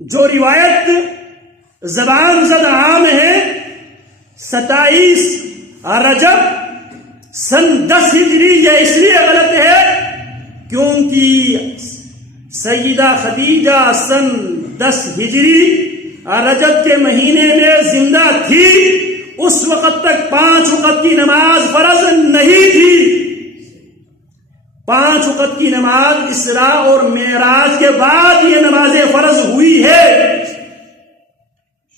جو روایت زبان زد عام ہے 27 رجب سن 10 ہجری، یہ اس لیے غلط ہے کیونکہ سیدہ خدیجہ سن 10 ہجری رجب کے مہینے میں زندہ تھی، اس وقت تک 5 وقت کی نماز فرض نہیں تھی۔ 5 وقت کی نماز اسراء اور معراج کے بعد یہ نماز فرض ہوئی ہے،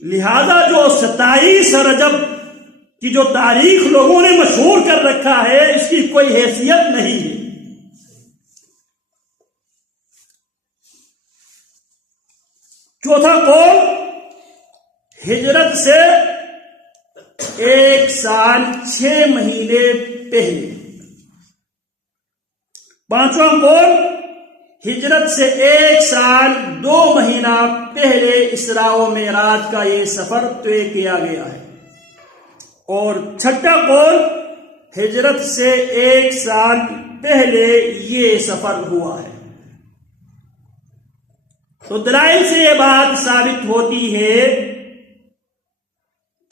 لہذا جو 27 رجب کی جو تاریخ لوگوں نے مشہور کر رکھا ہے اس کی کوئی حیثیت نہیں ہے۔ چوتھا قول ہجرت سے 1 سال 6 مہینے پہلے۔ پانچواں قول ہجرت سے 1 سال 2 مہینہ پہلے اسراء و معراج کا یہ سفر طے کیا گیا ہے۔ اور چھٹا قول ہجرت سے 1 سال پہلے یہ سفر ہوا ہے۔ تو دلائل سے یہ بات ثابت ہوتی ہے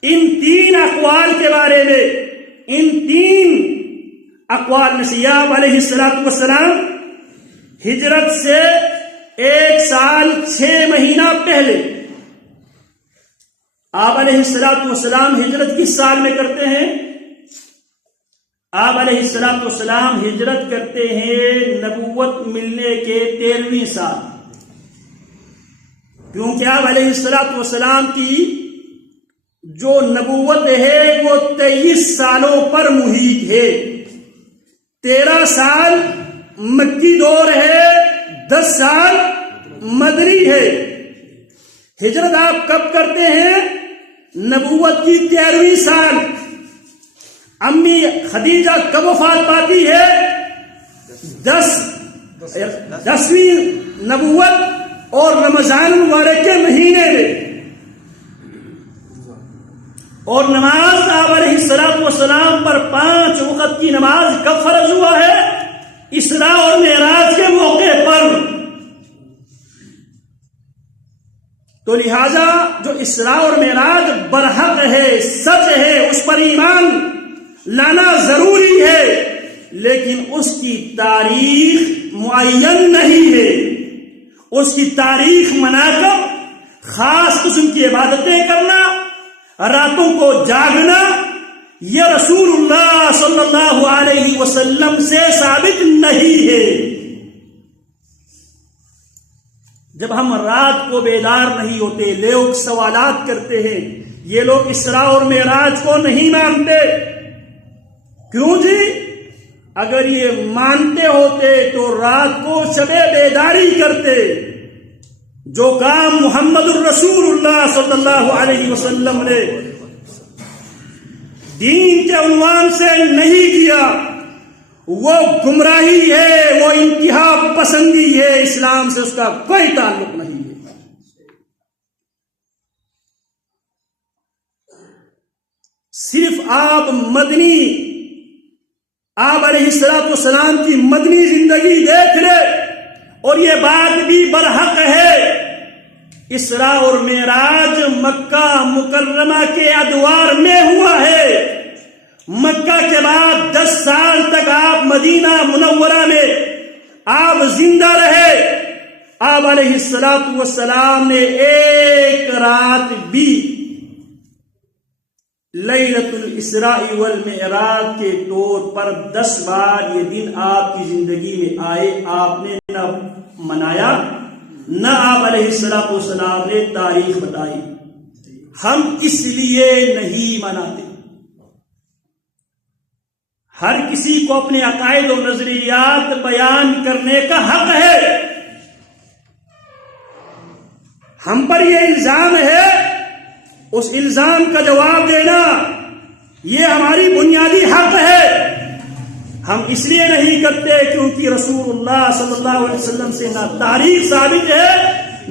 ان 3 اقوال کے بارے میں، ان 3 اقوال میں سے یعقوب علیہ السلام ہجرت سے 1 سال 6 مہینہ پہلے، آپ علیہ السلام ہجرت کس سال میں کرتے ہیں؟ آپ علیہ السلام ہجرت کرتے ہیں نبوت ملنے کے 13ویں سال، کیونکہ آپ علیہ السلام کی جو نبوت ہے وہ 23 سالوں پر محیط ہے۔ 13 سال مکی دور ہے، 10 سال مدنی ہے۔ ہجرت آپ کب کرتے ہیں؟ نبوت کی 13ویں سال۔ امی خدیجہ کب وفات پاتی ہے؟ 10ویں نبوت اور رمضان المبارک کے مہینے میں۔ اور نماز آپ علیہ السلام پر 5 وقت کی نماز کب فرض ہوا ہے؟ اسراء اور معراج کے موقع پر۔ تو لہذا جو اسراء اور معراج برحق ہے، سچ ہے، اس پر ایمان لانا ضروری ہے، لیکن اس کی تاریخ معین نہیں ہے۔ اس کی تاریخ منا کر خاص قسم کی عبادتیں کرنا، راتوں کو جاگنا، یہ رسول اللہ صلی اللہ علیہ وسلم سے ثابت نہیں ہے۔ جب ہم رات کو بیدار نہیں ہوتے، لوگ سوالات کرتے ہیں یہ لوگ اسراء اور معراج کو نہیں مانتے، کیوں جی؟ اگر یہ مانتے ہوتے تو رات کو شب بیداری کرتے۔ جو کام محمد الرسول اللہ صلی اللہ علیہ وسلم نے دین کے عنوان سے نہیں کیا وہ گمراہی ہے، وہ انتہا پسندی ہے، اسلام سے اس کا کوئی تعلق نہیں ہے۔ صرف آپ علیہ السلام کی مدنی زندگی دیکھ لے اور یہ بات بھی برحق ہے، اسراء اور معراج مکہ مکرمہ کے ادوار میں ہوا ہے۔ مکہ کے بعد 10 سال تک آپ مدینہ منورہ میں آپ زندہ رہے۔ آپ علیہ السلام نے ایک رات بھی لیلۃ الاسراء والمعراج کے طور پر 10 بار یہ دن آپ کی زندگی میں آئے، آپ نے نہ منایا، نہ آپ علیہ السلام نے تاریخ بتائی۔ ہم اس لیے نہیں مناتے۔ ہر کسی کو اپنے عقائد و نظریات بیان کرنے کا حق ہے۔ ہم پر یہ الزام ہے، اس الزام کا جواب دینا یہ ہماری بنیادی حق ہے۔ ہم اس لیے نہیں کرتے کیونکہ رسول اللہ صلی اللہ علیہ وسلم سے نہ تاریخ ثابت ہے،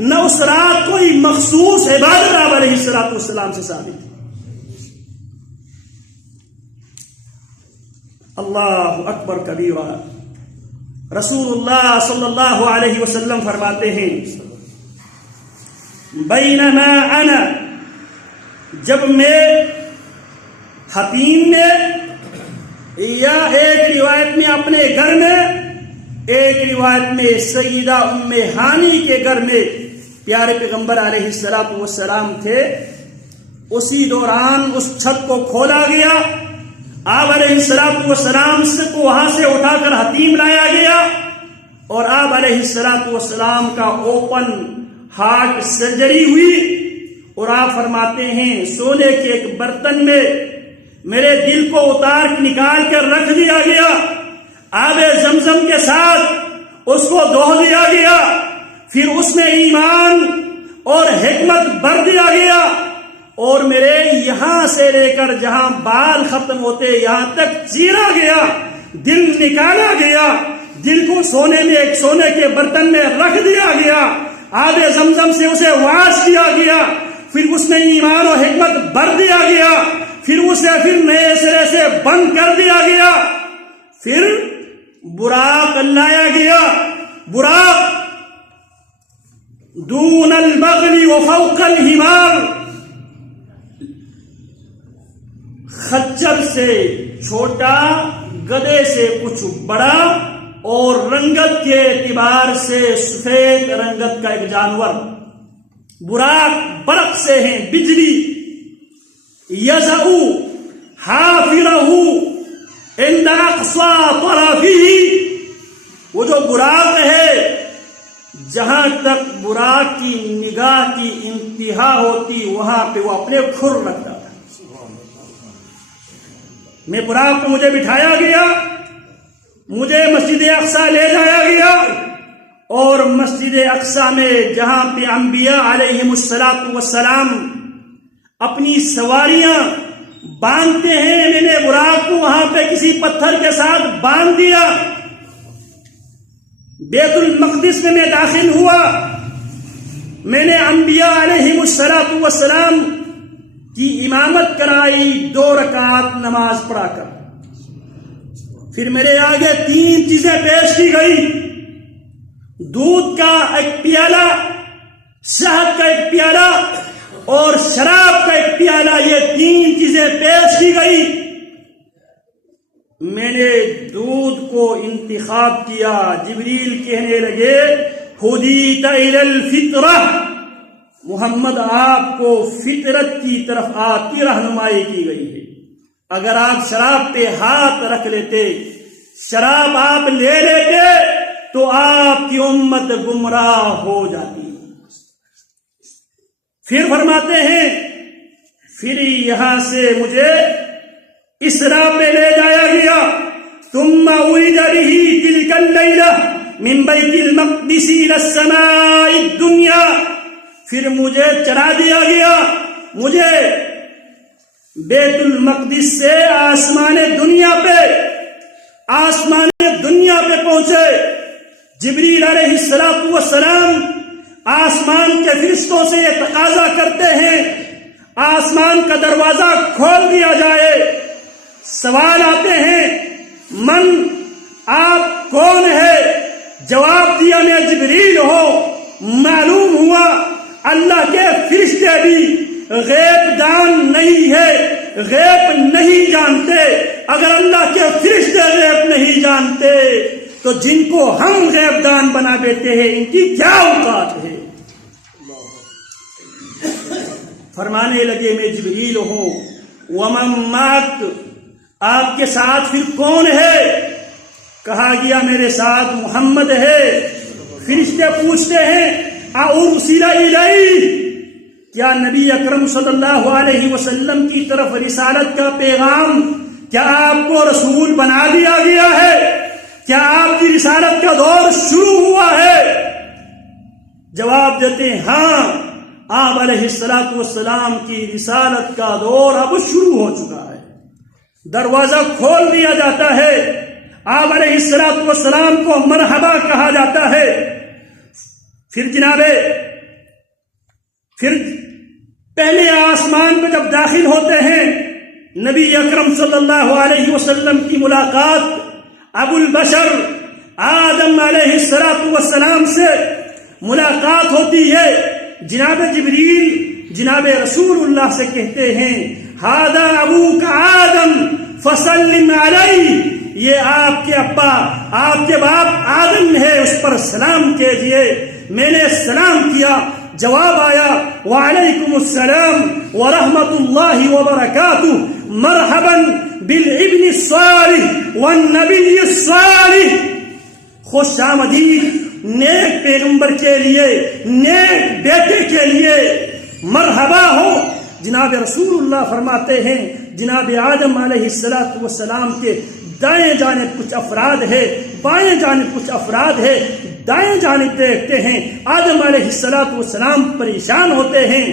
نہ اس رات کوئی مخصوص عبادت آپ علیہ السلام سے ثابت ہے۔ اللہ اکبر کبیرہ۔ رسول اللہ صلی اللہ علیہ وسلم فرماتے ہیں بینما انا، جب میں حتیم میں یا ایک روایت میں اپنے گھر میں، ایک روایت میں سیدہ ام ہانی کے گھر میں پیارے پیغمبر علیہ الصلوۃ والسلام تھے، اسی دوران اس چھت کو کھولا گیا، آپ علیہ الصلوۃ والسلام کو وہاں سے اٹھا کر حتیم لایا گیا، اور آپ علیہ الصلوۃ والسلام کا اوپن ہارٹ سرجری ہوئی، اور آپ فرماتے ہیں سونے کے ایک برتن میں میرے دل کو اتار نکال کر رکھ دیا گیا، آب زمزم کے ساتھ اس کو دھو دیا گیا، پھر اس میں ایمان اور حکمت بھر دیا گیا، اور میرے یہاں سے لے کر جہاں بال ختم ہوتے یہاں تک چیرا گیا، دل نکالا گیا، دل کو سونے میں ایک سونے کے برتن میں رکھ دیا گیا، آب زمزم سے اسے واش کیا گیا، پھر اس میں ایمان اور حکمت بھر دیا گیا، پھر اسے پھر نئے سرے سے بند کر دیا گیا، پھر براق لایا گیا، براق دون البغل وفوق الحمار، خچر سے چھوٹا، گدھے سے کچھ بڑا، اور رنگت کے اعتبار سے سفید رنگت کا ایک جانور، براق برق سے ہیں، بجلی، یزعو حافرہ عند اقصى طرفه، وہ جو براق ہے جہاں تک براق کی نگاہ کی انتہا ہوتی وہاں پہ وہ اپنے کھر رکھتا تھا۔ میں براق کو مجھے بٹھایا گیا، مجھے مسجد اقصی لے جایا گیا، اور مسجد اقصی میں جہاں پہ انبیاء علیہم الصلوۃ والسلام اپنی سواریاں باندھتے ہیں، میں نے براق کو وہاں پہ کسی پتھر کے ساتھ باندھ دیا، بیت المقدس میں داخل ہوا، میں نے انبیاء علیہم الصلوۃ والسلام کی امامت کرائی 2 رکعت نماز پڑھا کر، پھر میرے آگے 3 چیزیں پیش کی گئی، دودھ کا ایک پیالہ، شہد کا ایک پیالہ، اور شراب کا ایک پیالہ، یہ 3 چیزیں پیش کی گئی۔ میں نے دودھ کو انتخاب کیا، جبریل کہنے لگے ہدیت الی الفطرہ، محمد آپ کو فطرت کی طرف آتی رہنمائی کی گئی ہے، اگر آپ شراب پہ ہاتھ رکھ لیتے، شراب آپ لے لیتے تو آپ کی امت گمراہ ہو جاتی۔ پھر فرماتے ہیں پھر یہاں سے مجھے اسرا پہ لے جایا گیا، ثم عرج به تلك الليلة من بیت المقدس الى السماء الدنیا، پھر مجھے چلا دیا گیا، مجھے بیت المقدس سے آسمان دنیا پہ پہنچے، جبریل علیہ الصلوۃ والسلام آسمان کے فرشتوں سے یہ تقاضا کرتے ہیں آسمان کا دروازہ کھول دیا جائے، سوال آتے ہیں من، آپ کون ہے؟ جواب دیا میں جبریل ہوں۔ معلوم ہوا اللہ کے فرشتے بھی غیب دان نہیں ہے، غیب نہیں جانتے، اگر اللہ کے فرشتے غیب نہیں جانتے تو جن کو ہم غیب دان بنا دیتے ہیں ان کی کیا اوقات ہے؟ فرمانے لگے میں جبریل ہوں، ومن معک، آپ کے ساتھ پھر کون ہے؟ کہا گیا میرے ساتھ محمد ہے۔ فرشتے پوچھتے ہیں اُرسل الیہ، کیا نبی اکرم صلی اللہ علیہ وسلم کی طرف رسالت کا پیغام، کیا آپ کو رسول بنا دیا گیا ہے؟ کیا آپ کی رسالت کا دور شروع ہوا ہے؟ جواب دیتے ہیں ہاں، آپ علیہ الصلوۃ والسلام کی رسالت کا دور اب شروع ہو چکا ہے، دروازہ کھول دیا جاتا ہے، آپ علیہ الصلوۃ والسلام کو مرحبا کہا جاتا ہے۔ پھر جنابے پھر پہلے آسمان پہ جب داخل ہوتے ہیں، نبی اکرم صلی اللہ علیہ وسلم کی ملاقات ابو البشر آدم علیہ الصلوۃ والسلام سے ملاقات ہوتی ہے۔ جناب جبریل جناب رسول اللہ سے کہتے ہیں ہاذا ابوک آدم فسلم علیہ، یہ آپ کے ابا، آپ کے باپ آدم ہے، اس پر سلام کیجئے۔ میں نے سلام کیا، جواب آیا وعلیکم السلام ورحمۃ اللہ وبرکاتہ، مرحبا بالابن الصالح والنبی الصالح، خوش آمدید نیک پیغمبر کے لیے، نیک بیٹے کے لیے، مرحبا ہو۔ جناب رسول اللہ فرماتے ہیں جناب آدم علیہ السلام کے دائیں جانب کچھ افراد ہے، بائیں جانب کچھ افراد ہے۔ دائیں جانب دیکھتے ہیں آدم علیہ السلام پریشان ہوتے ہیں،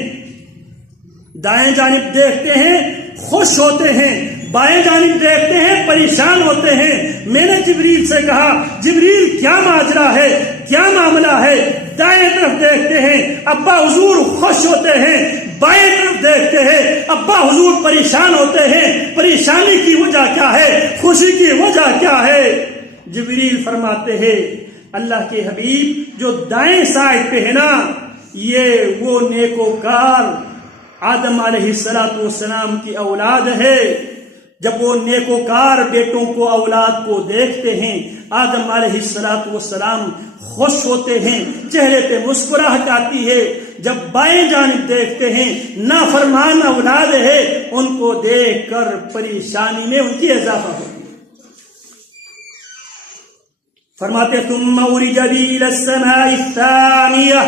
دائیں جانب دیکھتے ہیں خوش ہوتے ہیں، بائیں جانب دیکھتے ہیں پریشان ہوتے ہیں۔ میں نے جبریل سے کہا جبریل کیا ماجرا ہے، کیا معاملہ ہے؟ دائیں طرف دیکھتے ہیں ابا حضور خوش ہوتے ہیں، بائیں طرف دیکھتے ہیں ابا حضور پریشان ہوتے ہیں۔ پریشانی کی وجہ کیا ہے، خوشی کی وجہ کیا ہے؟ جبریل فرماتے ہیں اللہ کے حبیب جو دائیں سائڈ پہ ہے نا، یہ وہ نیکوکار آدم علیہ السلام کی اولاد ہے۔ جب وہ نیکوکار بیٹوں کو، اولاد کو دیکھتے ہیں، آدم علیہ السلام خوش ہوتے ہیں، چہرے پہ مسکراہٹ آتی ہے۔ جب بائیں جانب دیکھتے ہیں نافرمان اولاد ہے، ان کو دیکھ کر پریشانی میں ان کی اضافہ ہوتی ہے۔ فرماتے ثم عرج بی الی السماء الثانیہ،